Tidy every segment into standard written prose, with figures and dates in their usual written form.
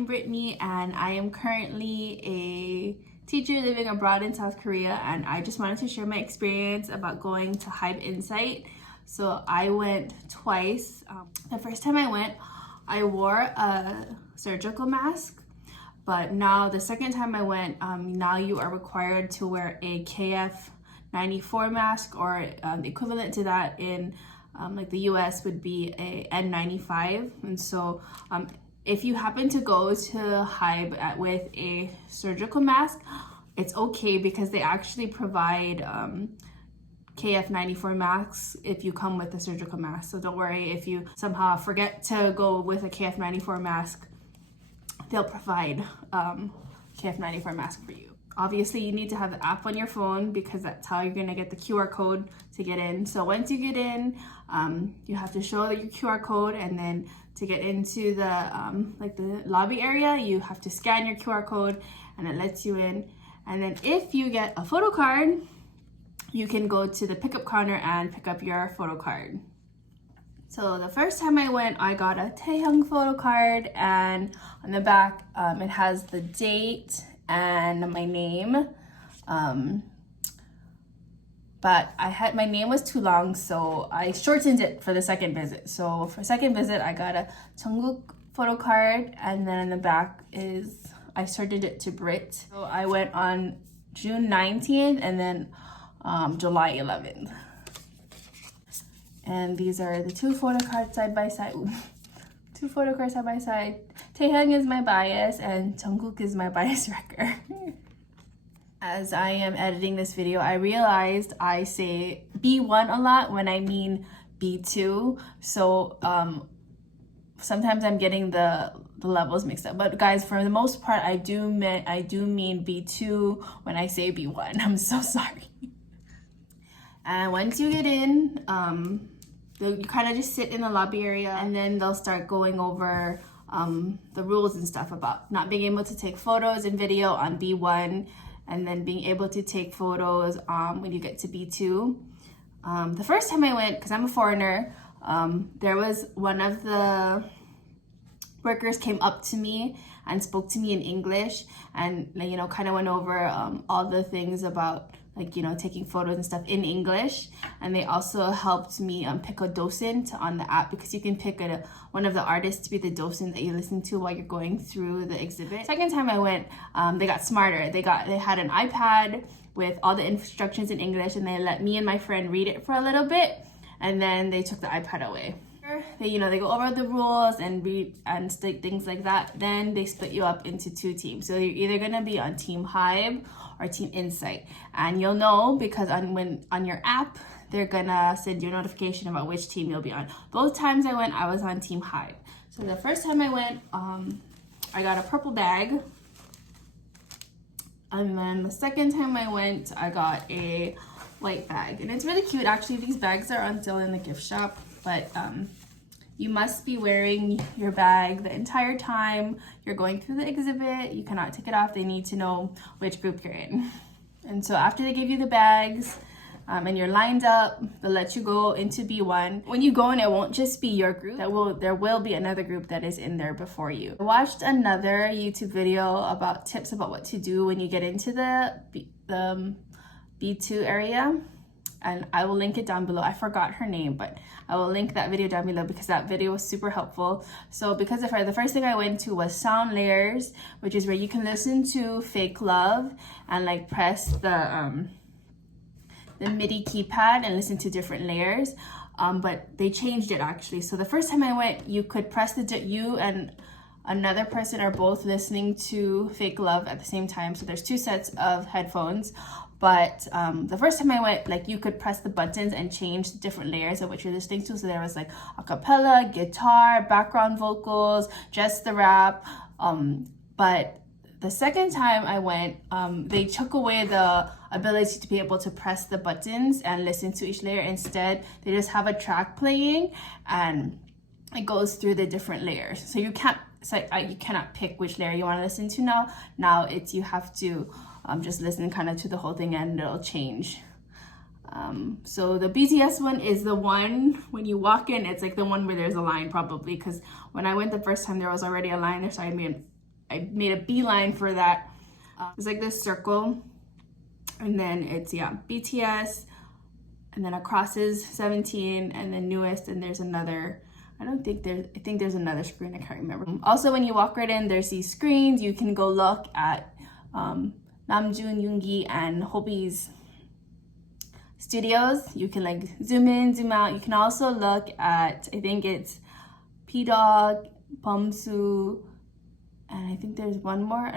am Brittany and I am currently a teacher living abroad in South Korea, and I just wanted to share my experience about going to Hybe Insight. So I went twice. The first time I went, I wore a surgical mask, but now the second time I went, now you are required to wear a KF94 mask, or the equivalent to that in like the US would be a N95. And so if you happen to go to Hybe with a surgical mask, it's okay because they actually provide KF94 masks if you come with a surgical mask. So don't worry if you somehow forget to go with a KF94 mask, they'll provide KF94 mask for you. Obviously, you need to have the app on your phone because that's how you're gonna get the QR code to get in. So once you get in, you have to show your QR code, and then to get into the like the lobby area, you have to scan your QR code and it lets you in. And then if you get a photo card, you can go to the pickup counter and pick up your photo card. So the first time I went, I got a Taehyung photo card, and on the back it has the date and my name. But my name was too long, so I shortened it for the second visit. So for second visit, I got a Jungkook photo card, and then in the back I shortened it to Brit. So I went on June 19th and then July 11th. And these are the two photo cards side by side. Two photo cards side by side. Taehyung is my bias and Jungkook is my bias wrecker. As I am editing this video, I realized I say B1 a lot when I mean B2. So sometimes I'm getting the levels mixed up. But guys, for the most part, I do mean B2 when I say B1. I'm so sorry. And once you get in, you kind of just sit in the lobby area, and then they'll start going over the rules and stuff about not being able to take photos and video on B1, and then being able to take photos when you get to B2. The first time I went, because I'm a foreigner, there was one of the workers came up to me and spoke to me in English, and kind of went over all the things about taking photos and stuff in English. And they also helped me pick a docent on the app, because you can pick one of the artists to be the docent that you listen to while you're going through the exhibit. Second time I went, they got smarter. They had an iPad with all the instructions in English, and they let me and my friend read it for a little bit, and then they took the iPad away. They go over the rules and read and things like that. Then they split you up into two teams. So you're either gonna be on Team Hybe or Team Insight, and you'll know because on your app they're gonna send you a notification about which team you'll be on. Both times I went, I was on Team Hybe. So the first time I went, I got a purple bag, and then the second time I went, I got a white bag, and it's really cute actually. These bags are on sale in the gift shop, but you must be wearing your bag the entire time you're going through the exhibit. You cannot take it off. They need to know which group you're in. And so after they give you the bags and you're lined up, they'll let you go into B1. When you go in, it won't just be your group. There will be another group that is in there before you. I watched another YouTube video about tips about what to do when you get into the B2 area, and I will link it down below. I forgot her name, but I will link that video down below because that video was super helpful. So because of her, the first thing I went to was sound layers, which is where you can listen to Fake Love and press the MIDI keypad and listen to different layers. But they changed it actually. So the first time I went, you could press you and another person are both listening to Fake Love at the same time. So there's two sets of headphones. But the first time I went, you could press the buttons and change the different layers of what you're listening to. So there was a cappella, guitar, background vocals, just the rap. But the second time I went, they took away the ability to be able to press the buttons and listen to each layer. Instead, they just have a track playing and it goes through the different layers. So you cannot pick which layer you want to listen to now. Now you have to just listen kind of to the whole thing and it'll change. So the BTS one is the one when you walk in, it's the one where there's a line probably, because when I went the first time there was already a line. There started being I made a beeline for that. It's like this circle, and then it's, yeah, BTS, and then across is 17, and then newest, and there's another, I think there's another screen, I can't remember. Also, when you walk right in, there's these screens. You can go look at Namjoon, Yoongi, and Hybe's studios. You can like zoom in, zoom out. You can also look at, I think it's P-Dog, Bumsu, and I think there's one more,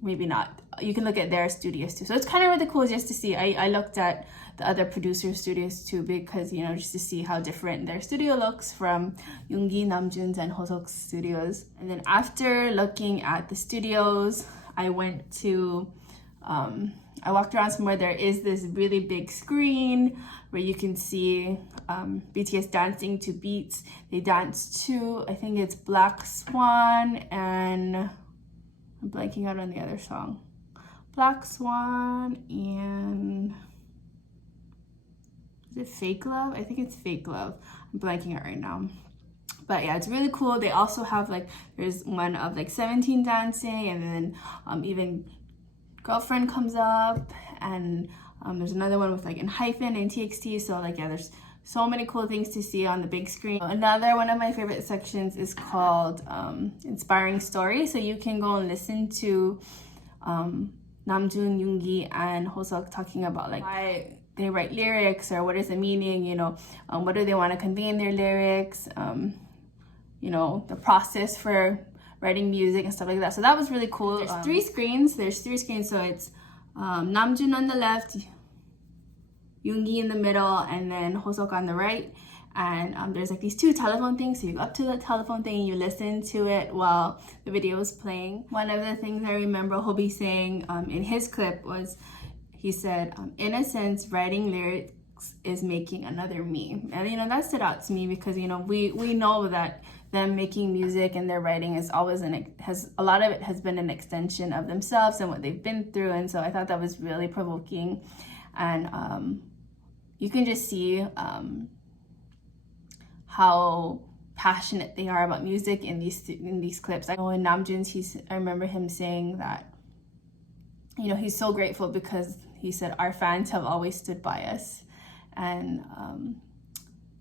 maybe not. You can look at their studios too. So it's kind of really cool just to see. I looked at the other producer studios too, because, you know, just to see how different their studio looks from Yoongi, Namjoon's, and Hoseok's studios. And then after looking at the studios, I went to, I walked around somewhere. There is this really big screen where you can see BTS dancing to beats. They dance to, I think it's Black Swan, and I'm blanking out on the other song. Black Swan and, is it Fake Love? I think it's Fake Love. I'm blanking out right now. But yeah, it's really cool. They also have like, there's one of like 17 dancing, and then even Girlfriend comes up, and there's another one with like in hyphen and TXT. So like, yeah, there's so many cool things to see on the big screen. Another one of my favorite sections is called Inspiring Story. So you can go and listen to Namjoon, Yoongi, and Hoseok talking about like why they write lyrics, or what is the meaning, you know, what do they want to convey in their lyrics, you know, the process for writing music and stuff like that. So that was really cool. There's three screens. So it's Namjoon on the left, Yoongi in the middle, and then Hoseok on the right. And there's like these two telephone things. So you go up to the telephone thing and you listen to it while the video is playing. One of the things I remember Hybe saying in his clip was, he said, in a sense, writing lyrics is making another me. And, you know, that stood out to me because, you know, we know that them making music and their writing is always a lot of it has been an extension of themselves and what they've been through. And so I thought that was really provoking. And you can just see how passionate they are about music in these clips. I know in Namjoon's, I remember him saying that, you know, he's so grateful because he said our fans have always stood by us. And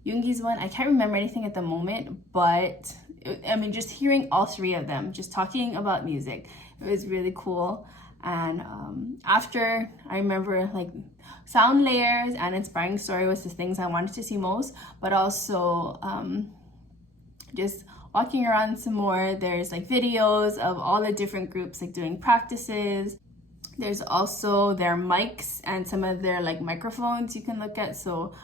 Yoongi's one, I can't remember anything at the moment, but I mean, just hearing all three of them just talking about music, it was really cool. And after, I remember like sound layers and Inspiring Story was the things I wanted to see most, but also just walking around some more. There's like videos of all the different groups like doing practices. There's also their mics and some of their like microphones you can look at. So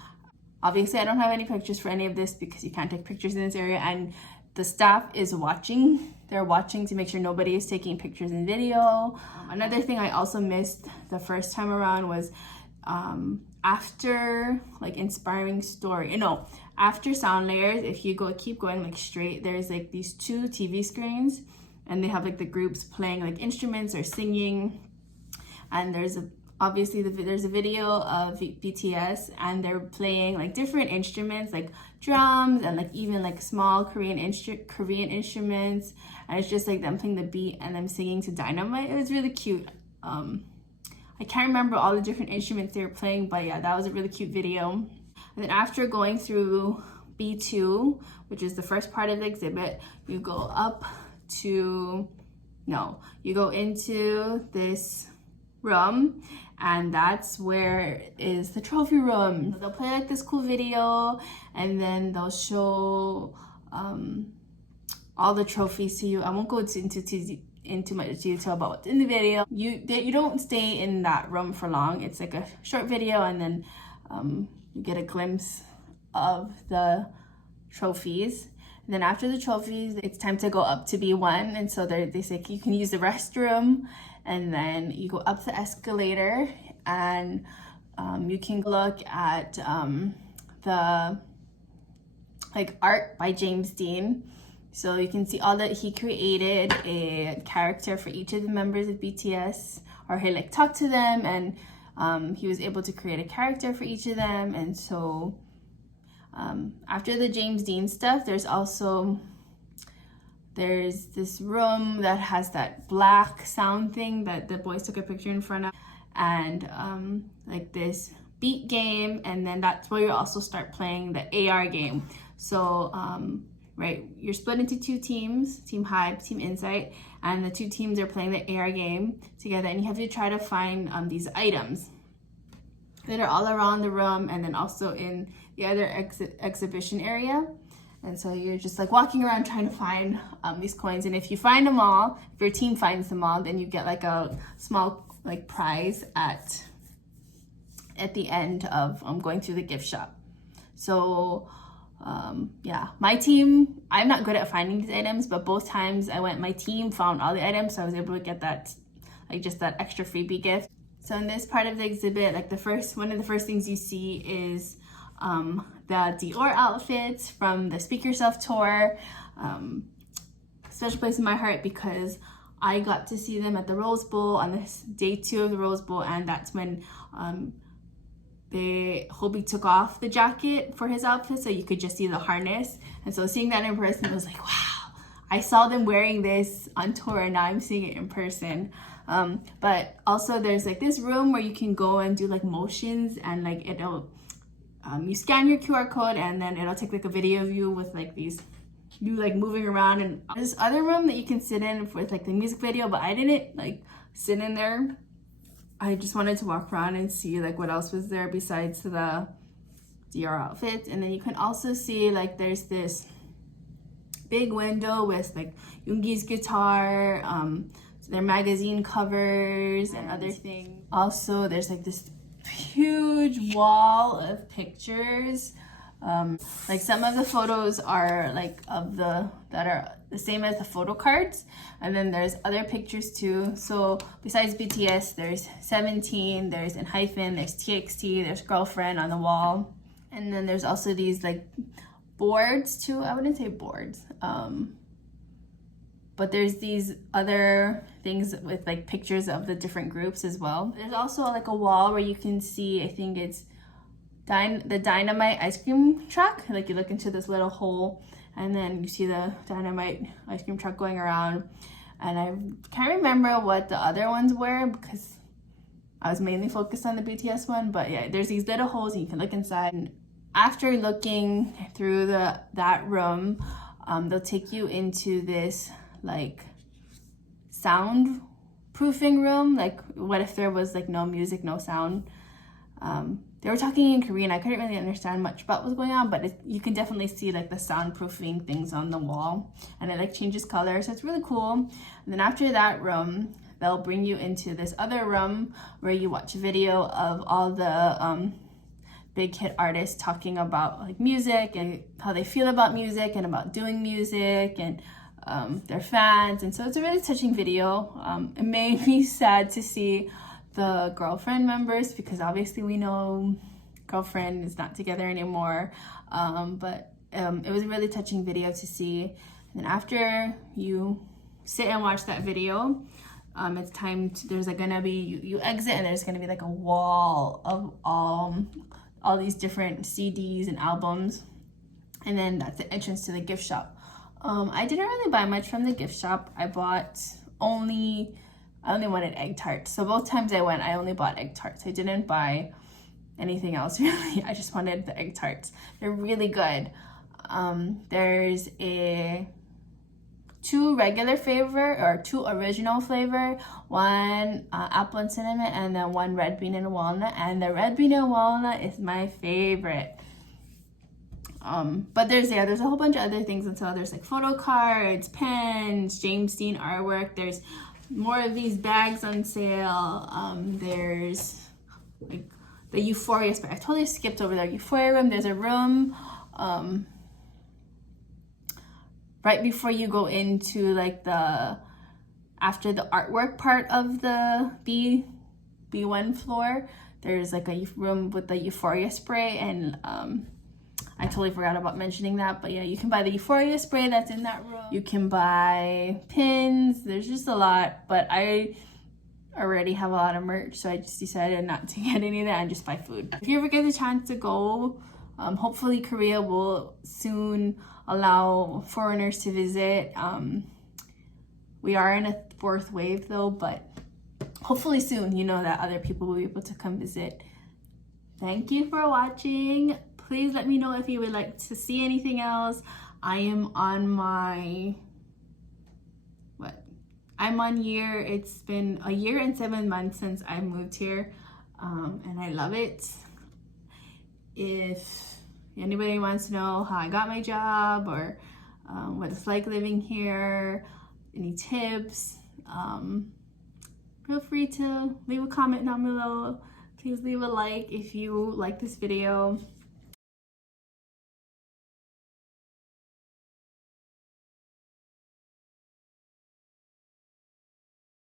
obviously I don't have any pictures for any of this because you can't take pictures in this area, and the staff is watching. They're watching to make sure nobody is taking pictures and video. Another thing I also missed the first time around was after like Inspiring Story, after sound layers, if you keep going like straight, there's like these two TV screens, and they have like the groups playing like instruments or singing, and there's a video of BTS, and they're playing like different instruments like drums and like even like small Korean instruments, and it's just like them playing the beat and them singing to Dynamite. It was really cute. I can't remember all the different instruments they were playing, but yeah, that was a really cute video. And then after going through B2, which is the first part of the exhibit, you go into this room, and that's where is the trophy room. They'll play like this cool video, and then they'll show all the trophies to you. I won't go into much detail about what's in the video. You don't stay in that room for long. It's like a short video, and then you get a glimpse of the trophies. And then after the trophies, it's time to go up to B1, and so they say you can use the restroom, and then you go up the escalator, and you can look at the like art by James Dean. So you can see all that he created a character for each of the members of BTS, or he like talked to them, and he was able to create a character for each of them. And so after the James Dean stuff, there's There's this room that has that black sound thing that the boys took a picture in front of, and like this beat game, and then that's where you also start playing the AR game. So right, you're split into two teams, Team Hybe, Team Insight, and the two teams are playing the AR game together, and you have to try to find these items that are all around the room and then also in the other exhibition area. And so you're just like walking around trying to find these coins, and if you find them all, if your team finds them all, then you get like a small like prize at the end of going through the gift shop. So yeah, my team, I'm not good at finding these items, but both times I went, my team found all the items, so I was able to get that, like just that extra freebie gift. So in this part of the exhibit, like one of the first things you see is the Dior outfits from the Speak Yourself tour. Special place in my heart because I got to see them at the Rose Bowl on this day 2 of the Rose Bowl, and that's when Hybe took off the jacket for his outfit, so you could just see the harness. And so seeing that in person was like, wow, I saw them wearing this on tour and now I'm seeing it in person. But also there's like this room where you can go and do like motions, and like it'll you scan your QR code and then it'll take like a video of you with like these, you like moving around. And there's this other room that you can sit in with like the music video, but I didn't like sit in there. I just wanted to walk around and see like what else was there besides the Dior outfit. And then you can also see like there's this big window with like Yoongi's guitar, their magazine covers and other things. Also there's like this huge wall of pictures. Like some of the photos are like that are the same as the photo cards, and then there's other pictures too. So besides BTS, there's 17, there's ENHYPEN, there's TXT, there's Girlfriend on the wall, and then there's also these like boards too. I wouldn't say boards, but there's these other things with like pictures of the different groups as well. There's also like a wall where you can see, I think it's the Dynamite ice cream truck. Like you look into this little hole and then you see the Dynamite ice cream truck going around. And I can't remember what the other ones were because I was mainly focused on the BTS one. But yeah, there's these little holes and you can look inside. And after looking through that room, they'll take you into this like sound proofing room. Like what if there was like no music, no sound? They were talking in Korean. I couldn't really understand much about what was going on, but you can definitely see like the soundproofing things on the wall, and it like changes color, so it's really cool. And then after that room, they'll bring you into this other room where you watch a video of all the big hit artists talking about like music and how they feel about music and about doing music and their fans. And so it's a really touching video. It made me sad to see the Girlfriend members because obviously we know Girlfriend is not together anymore, but it was a really touching video to see. And then after you sit and watch that video, it's time to, there's like gonna be, you exit and there's gonna be like a wall of all these different CDs and albums, and then that's the entrance to the gift shop. I didn't really buy much from the gift shop. I only wanted egg tarts. So both times I went, I only bought egg tarts. I didn't buy anything else really. I just wanted the egg tarts. They're really good. There's two regular flavor or two original flavor, one apple and cinnamon, and then one red bean and walnut. And the red bean and walnut is my favorite. But there's a whole bunch of other things. And so there's like photo cards, pens, James Dean artwork. There's more of these bags on sale. There's like the Euphoria spray. I totally skipped over there. Euphoria room. There's a room right before you go into like after the artwork part of the B1 floor. There's like a room with the Euphoria spray, and I totally forgot about mentioning that, but yeah, you can buy the Euphoria spray that's in that room. You can buy pins. There's just a lot, but I already have a lot of merch, so I just decided not to get any of that and just buy food. If you ever get the chance to go, hopefully Korea will soon allow foreigners to visit. We are in a 4th wave though, but hopefully soon, you know, that other people will be able to come visit. Thank you for watching. Please let me know if you would like to see anything else. I am on my, it's been a year and 7 months since I moved here, and I love it. If anybody wants to know how I got my job or what it's like living here, any tips, feel free to leave a comment down below. Please leave a like if you like this video.